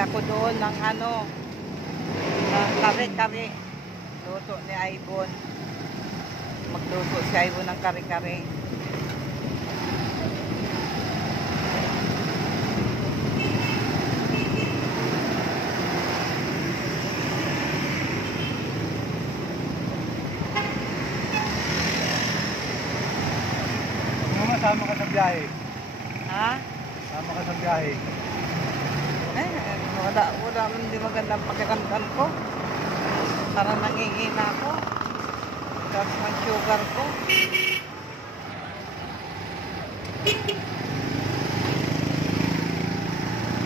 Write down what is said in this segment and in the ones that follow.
ako doon ng ano, ng kare-kare. Luto ni Aibon. Magluto si Aibon ng kare-kare. Sama ka sa biyahe. Ha? Sama ka sa biyahe. Wala hindi magandang pakiramdam ko. Parang nangihina ako. Tapos ng sugar ko.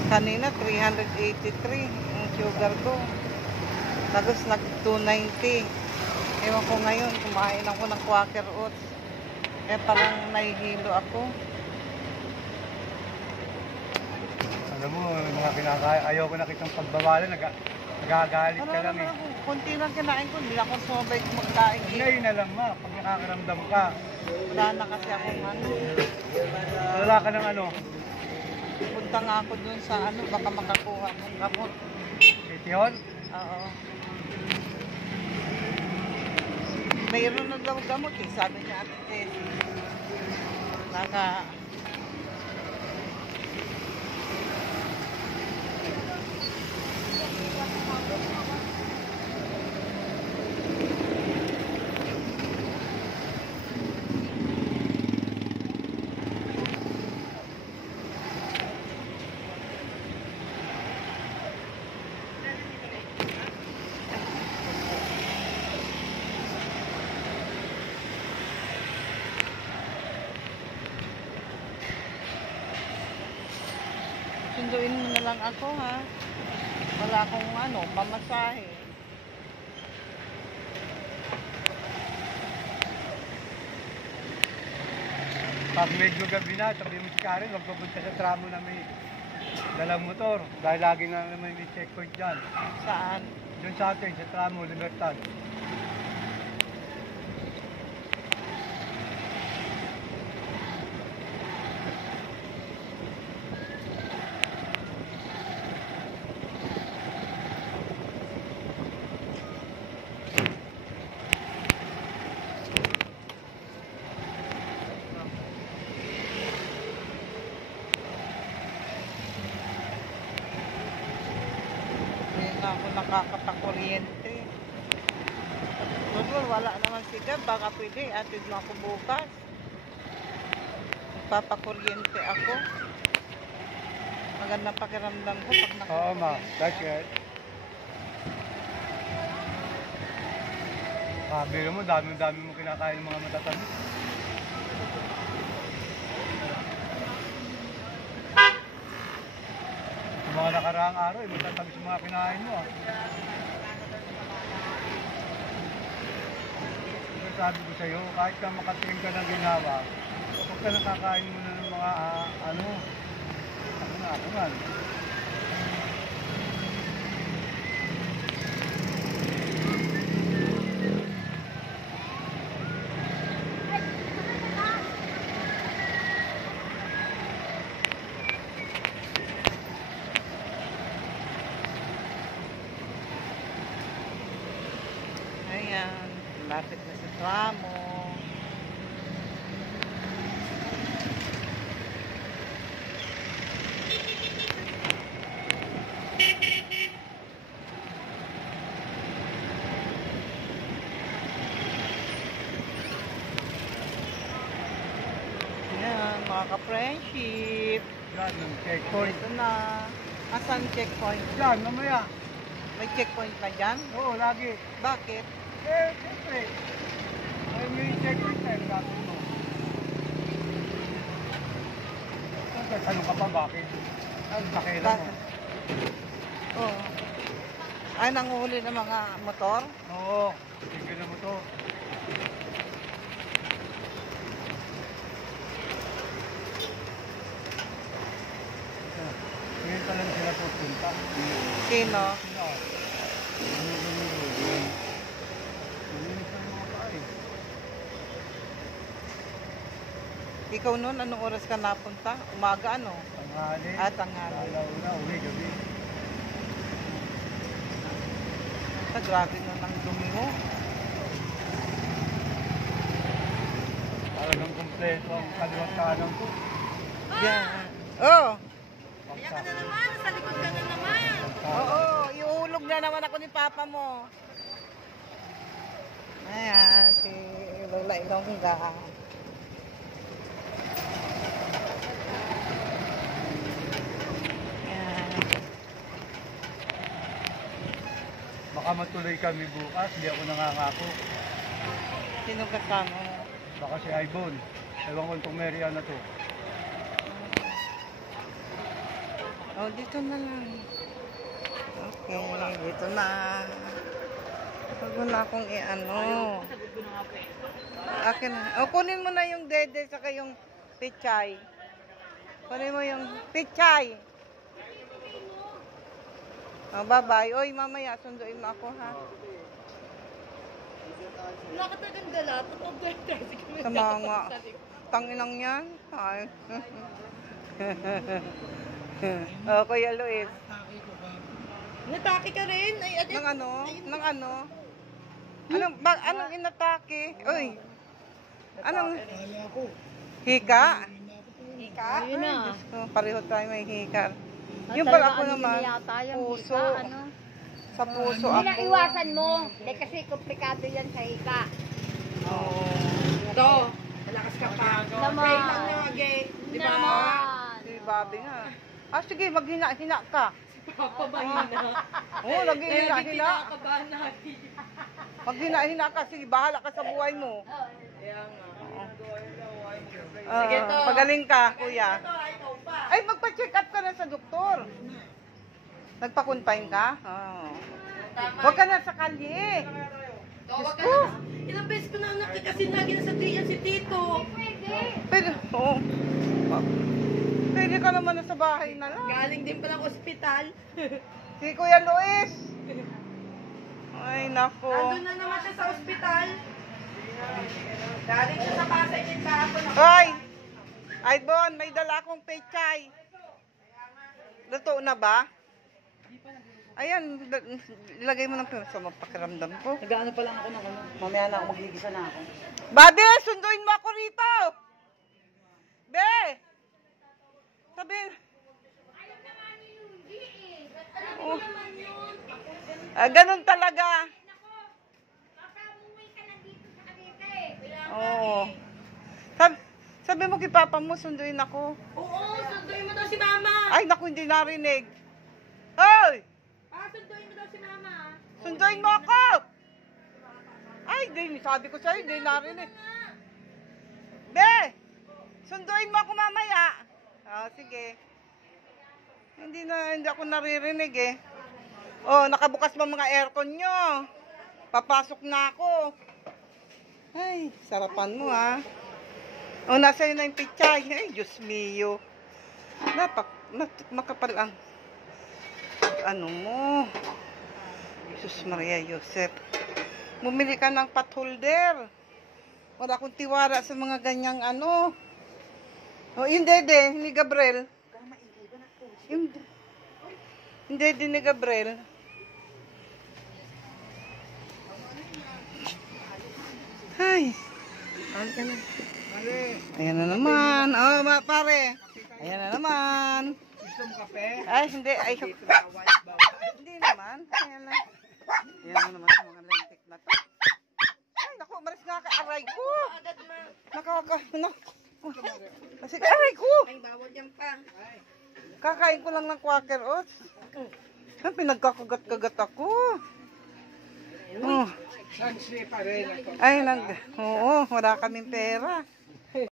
Kanina 383 yung sugar ko. Tapos nag 290. Ewan ko ngayon, kumain ako ng Quaker Oats. Parang nahihilo ako. Alam mo, ayaw ko nakitang pagbawalan, nagagalit ka lang eh. Kunti lang kinain ko, hindi ako sumabay kumagkain eh. Ngayon na lang ma, pag nakakaramdam ka. Wala na kasi akong ano. Wala ka ng ano? Punta nga ako dun sa ano, baka makakuha akong gamot. City Hall? Oo. Mayroon na daw gamot eh, sabi niya Ate Tessie. Sunduin mo na lang ako ha. Wala akong ano, pamasahe. Pag medyo gabi na, sabi mo si Karen, huwag pupunta sa tramo na may dalang motor. Dahil lagi nga naman may checkpoint dyan. Saan? Doon sa atin, sa tramo, Libertad. Ako nakakatakuryente. Tudol, wala naman si Gab. Baka pwede, atid mo ako bukas. Magpapakuryente ako. Magandang pakiramdam ko pag nakakuryente. Oo ma, that's it. Sabi mo, dami-dami mo kinakain ng mga matatamis. Mga nakaraang araw, matatamis mga kinain mo ah. So, sabi ko sa'yo, kahit ka makatingin ka ng ginawa, huwag ka nakakain mo na ng mga ano nga. Ayan, lapit na sa tramo. Ayan, mga ka-friendship. Yan, yung checkpoint. Ito na. Asan checkpoint? Yan, mamaya. May checkpoint na dyan? Oo, lagi. Bakit? Siyempre. Ayun yung checkpoint na yung natin mo. Ano ka pa, bakit? Ang pakialam mo. Oo. Ay, nanguhuli ng mga motor? Oo, tigil na mo to. Ngayon pa lang sila pupunta. Sino? Sino? Ikaw noon, anong oras ka napunta? Umaga ano? Tanghali. Tanghali. Alaw na, uwi, gabi. Grabe na ng dumi mo. Talagang kompleto ang kaliwat kanan ko. Yan. Oh. Kaya ka na naman, nasa likod ka na naman. Oo, iuulog na naman ako ni Papa mo. Ayan, si Lola Ilongga. Ayan. Baka matuloy kami bukas, hindi ako nangangako. Sino kasama mo? Baka si Ibon. Ewan ko itong Mary Ann na to. Oh, dito na lang. Okay, dito na. Huwag mo na akong i-ano. Akin na. Oh, kunin mo na yung dede saka yung pichay. Kunin mo yung pichay. Oh, bye-bye. Oy, mamaya, sunduin mo ako, ha? Wala ka talagang dala. Totoo ba yung Sama nga. Tanginang yan. Ay. Oh, Kuya Luis. Natake ka rin? Ay, ate. Nang ano? Nang ano? Anong inatake? Uy. Anong? Hika? Hika? Ayun na. Oh, pareho tayo may hika. Yung pala ako naman, puso. Ano? Sa puso Hindi lang ako. iwasan mo. Dahil kasi komplikado yan sa hika. Oo. Ito. Malakas ka pa. Naman. Pray lang na, okay? Di ba? Naman. Si Bobby nga. Ah, sige, maghina-hina ka. Papa mahina. Oo, naghihina-hina. Kinakabahan natin. Maghina-hina ka. Sige, bahala ka sa buhay mo. Kaya nga. Sige to. Pagaling ka, kuya. Ay, magpa-check up ka na sa doktor. Nagpa-confine ka? Oo. Huwag ka na sa kalye. Tawag ka na. Ilang beses ko na nakita kasi lagi na sa tiyan si Tito. Pwede, oo. Pwede ka naman na sa bahay na lang. Galing din palang ospital. Si Kuya Luis. Ay, nako. Nandun na naman siya sa ospital. Galing siya sa Pasay din kahapon. Hoy! Aibon, may dala akong pechay. Luto na ba? Ayan, ilagay mo ng sa pakiramdam ko. Nag-ano pa lang ako ng ano. Mamaya na ako magigisa na ako. Babe, sunduin mo ako rito! Be! Sabi... Oh. Ganun talaga. Oo. Sabi mo kay Papa mo, sunduin ako. Oo, sunduin mo daw si Mama. Ay, naku, hindi narinig. Hoy! Sunduin mo daw si Mama. Sunduin mo ako! Ay, di, sabi ko sa'yo, hindi narinig. Be! Sunduin mo ako mamaya. Oh, sige. Hindi ako naririnig eh. Oh, nakabukas ba mga aircon nyo? Papasok na ako. Ay, sarapan mo ha. Oh, nasa yun na yung pichay. Ay, Diyos mio. Makapal ang ano mo. Jesus Maria Joseph. Bumili ka ng pot holder. Wala akong tiwala sa mga ganyang ano. Oh, yung dede ni Gabriel. Yung dede ni Gabriel. Ay. Ayan na naman. Oh, pare. Ayan na naman. Gusto mo kape? Ay, hindi. Ay, hindi naman. Ayan na. Ayan na naman sa mga lentik na to. Ay, naku, maris nga ka. Aray ko. Sige, aray ko. Ay, bawal yan pa. Kakain ko lang ng Quaker Oats. Ay, pinagkakagat-kagat ako. Oh. Sansi pa rin ako. Ay, oo, wala kaming pera.